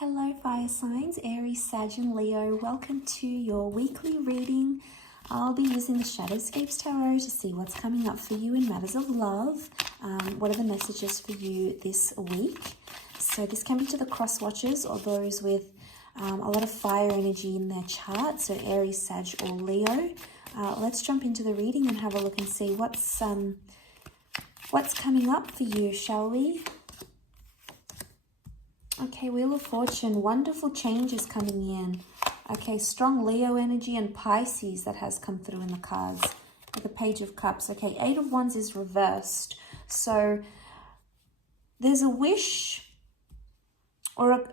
Hello fire signs, Aries, Sag and Leo. Welcome to your weekly reading. I'll be using the Shadowscapes Tarot to see what's coming up for you in matters of love. What are the messages for you this week? So this can be to the cross watchers or those with a lot of fire energy in their chart. So Aries, Sag or Leo. Let's jump into the reading and have a look and see what's coming up for you, shall we? Okay, Wheel of Fortune, wonderful changes coming in. Okay, strong Leo energy and Pisces that has come through in the cards. With the Page of Cups. Okay, Eight of Wands is reversed. So there's a wish or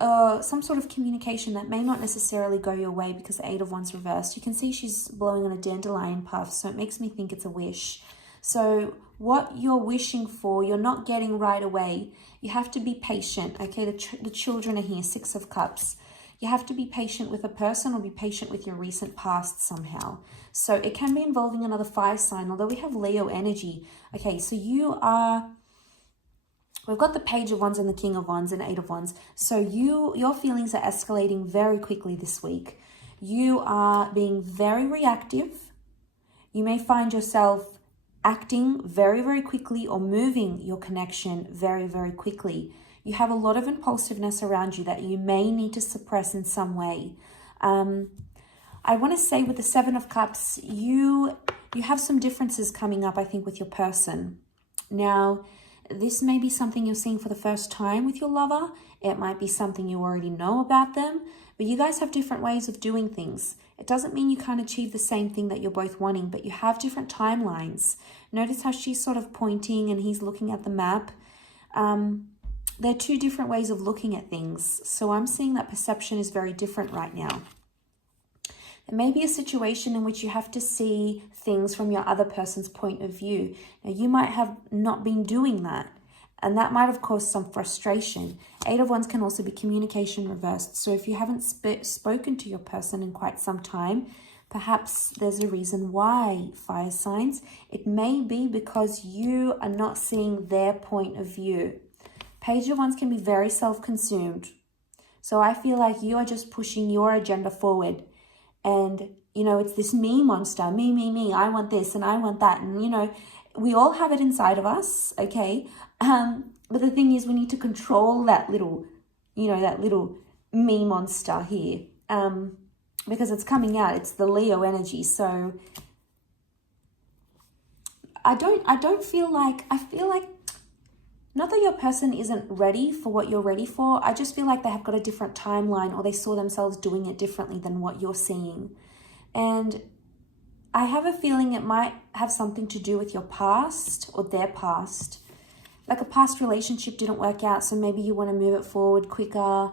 some sort of communication that may not necessarily go your way because the Eight of Wands reversed. You can see she's blowing on a dandelion puff, so it makes me think it's a wish. So what you're wishing for, you're not getting right away. You have to be patient, okay? The children are here, Six of Cups. You have to be patient with a person or be patient with your recent past somehow. So it can be involving another fire sign, although we have Leo energy. Okay, so we've got the Page of Wands and the King of Wands and Eight of Wands. So your feelings are escalating very quickly this week. You are being very reactive. You may find yourself acting very, very quickly or moving your connection very, very quickly. You have a lot of impulsiveness around you that you may need to suppress in some way. I want to say with the Seven of Cups, you have some differences coming up, I think, with your person. Now, this may be something you're seeing for the first time with your lover. It might be something you already know about them, but you guys have different ways of doing things. It doesn't mean you can't achieve the same thing that you're both wanting, but you have different timelines. Notice how she's sort of pointing and he's looking at the map. They're two different ways of looking at things. So I'm seeing that perception is very different right now. There may be a situation in which you have to see things from your other person's point of view. Now, you might have not been doing that, and that might have caused some frustration. Eight of Wands can also be communication reversed. So if you haven't spoken to your person in quite some time, perhaps there's a reason why, fire signs. It may be because you are not seeing their point of view. Page of Wands can be very self-consumed. So I feel like you are just pushing your agenda forward. And, you know, it's this me monster, me, I want this and I want that. And, you know, we all have it inside of us, okay? But the thing is, we need to control that little, you know, that little me monster here. Because it's coming out, it's the Leo energy. So I feel like, not that your person isn't ready for what you're ready for. I just feel like they have got a different timeline or they saw themselves doing it differently than what you're seeing. And I have a feeling it might have something to do with your past or their past. Like a past relationship didn't work out, so maybe you want to move it forward quicker.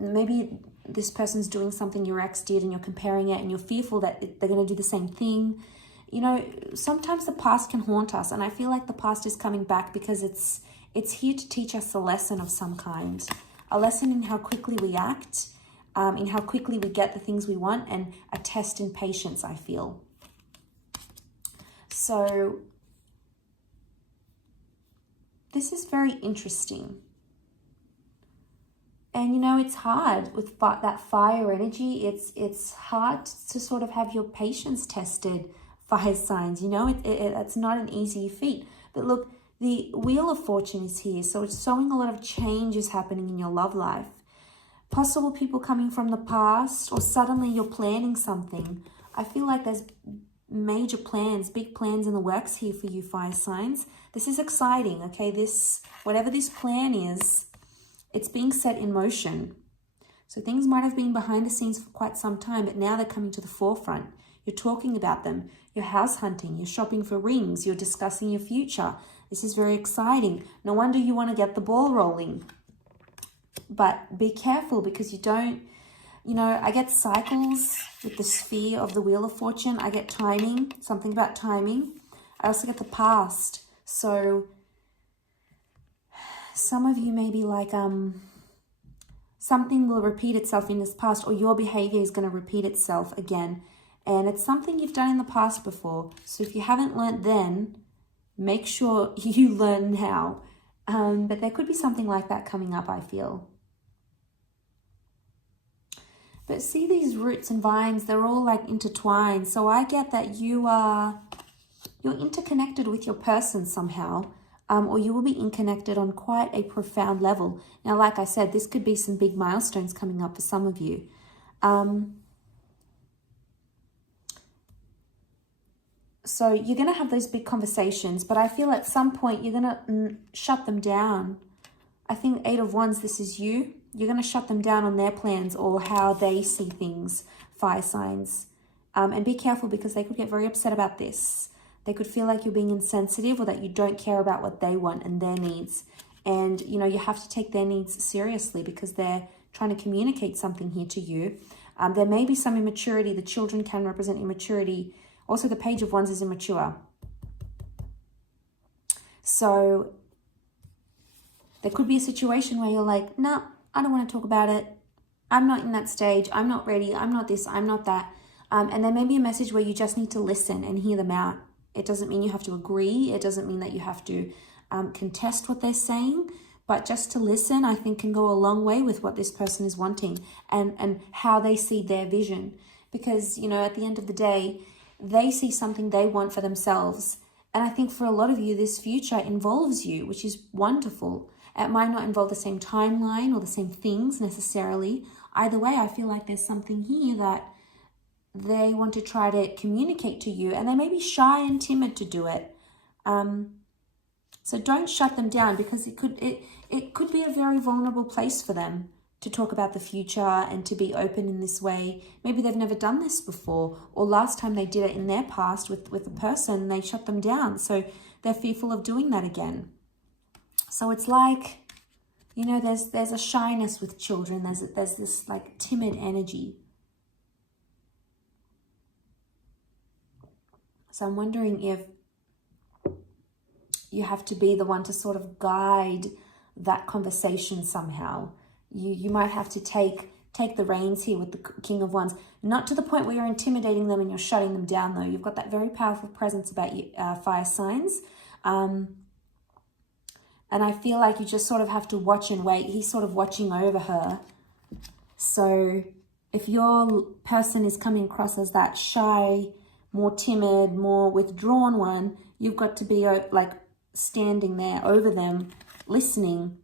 Maybe this person's doing something your ex did and you're comparing it and you're fearful that they're going to do the same thing. You know, sometimes the past can haunt us, and I feel like the past is coming back because it's here to teach us a lesson of some kind. A lesson in how quickly we act, in how quickly we get the things we want, and a test in patience, I feel. So this is very interesting. And, you know, it's hard with that fire energy. It's hard to sort of have your patience tested, fire signs. You know, it's not an easy feat. But look, the Wheel of Fortune is here. So it's showing a lot of changes happening in your love life. Possible people coming from the past, or suddenly you're planning something. I feel like there's major plans, big plans in the works here for you, fire signs. This is exciting, okay? Whatever this plan is, it's being set in motion. So things might have been behind the scenes for quite some time, but now they're coming to the forefront. You're talking about them. You're house hunting. You're shopping for rings. You're discussing your future. This is very exciting. No wonder you want to get the ball rolling. But be careful because you don't, you know, I get cycles with the sphere of the Wheel of Fortune. I get timing, something about timing. I also get the past. So some of you may be like, something will repeat itself in this past, or your behavior is going to repeat itself again. And it's something you've done in the past before. So if you haven't learnt then, make sure you learn now. But there could be something like that coming up, I feel. But see these roots and vines, they're all like intertwined. So I get that you're interconnected with your person somehow, or you will be interconnected on quite a profound level. Now, like I said, this could be some big milestones coming up for some of you. So you're going to have those big conversations, but I feel at some point you're going to shut them down. I think 8 of Wands, this is you. You're going to shut them down on their plans or how they see things, fire signs. And be careful because they could get very upset about this. They could feel like you're being insensitive or that you don't care about what they want and their needs. And, you know, you have to take their needs seriously because they're trying to communicate something here to you. There may be some immaturity. The children can represent immaturity. Also, the Page of Wands is immature. So there could be a situation where you're like, no, I don't want to talk about it. I'm not in that stage. I'm not ready. I'm not this. I'm not that. And there may be a message where you just need to listen and hear them out. It doesn't mean you have to agree. It doesn't mean that you have to contest what they're saying. But just to listen, I think, can go a long way with what this person is wanting and how they see their vision. Because, you know, at the end of the day, they see something they want for themselves. And I think for a lot of you, this future involves you, which is wonderful. It might not involve the same timeline or the same things necessarily. Either way, I feel like there's something here that they want to try to communicate to you, and they may be shy and timid to do it. So don't shut them down because it could be a very vulnerable place for them to talk about the future and to be open in this way. Maybe they've never done this before, or last time they did it in their past with a person, they shut them down. So they're fearful of doing that again. So it's like, you know, there's a shyness with children. There's this like timid energy. So I'm wondering if you have to be the one to sort of guide that conversation somehow. You might have to take the reins here with the King of Wands. Not to the point where you're intimidating them and you're shutting them down, though. You've got that very powerful presence about you, fire signs. And I feel like you just sort of have to watch and wait. He's sort of watching over her. So if your person is coming across as that shy, more timid, more withdrawn one, you've got to be like standing there over them, listening,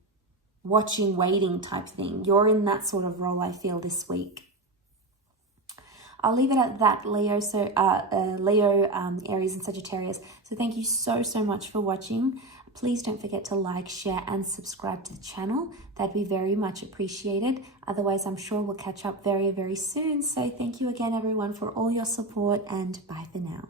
watching, waiting type thing. You're in that sort of role, I feel, this week. I'll leave it at that, Leo. So Leo, Aries and Sagittarius. So thank you so much for watching. Please don't forget to like, share and subscribe to the channel. That'd be very much appreciated. Otherwise, I'm sure we'll catch up very soon. So thank you again, everyone, for all your support, and bye for now.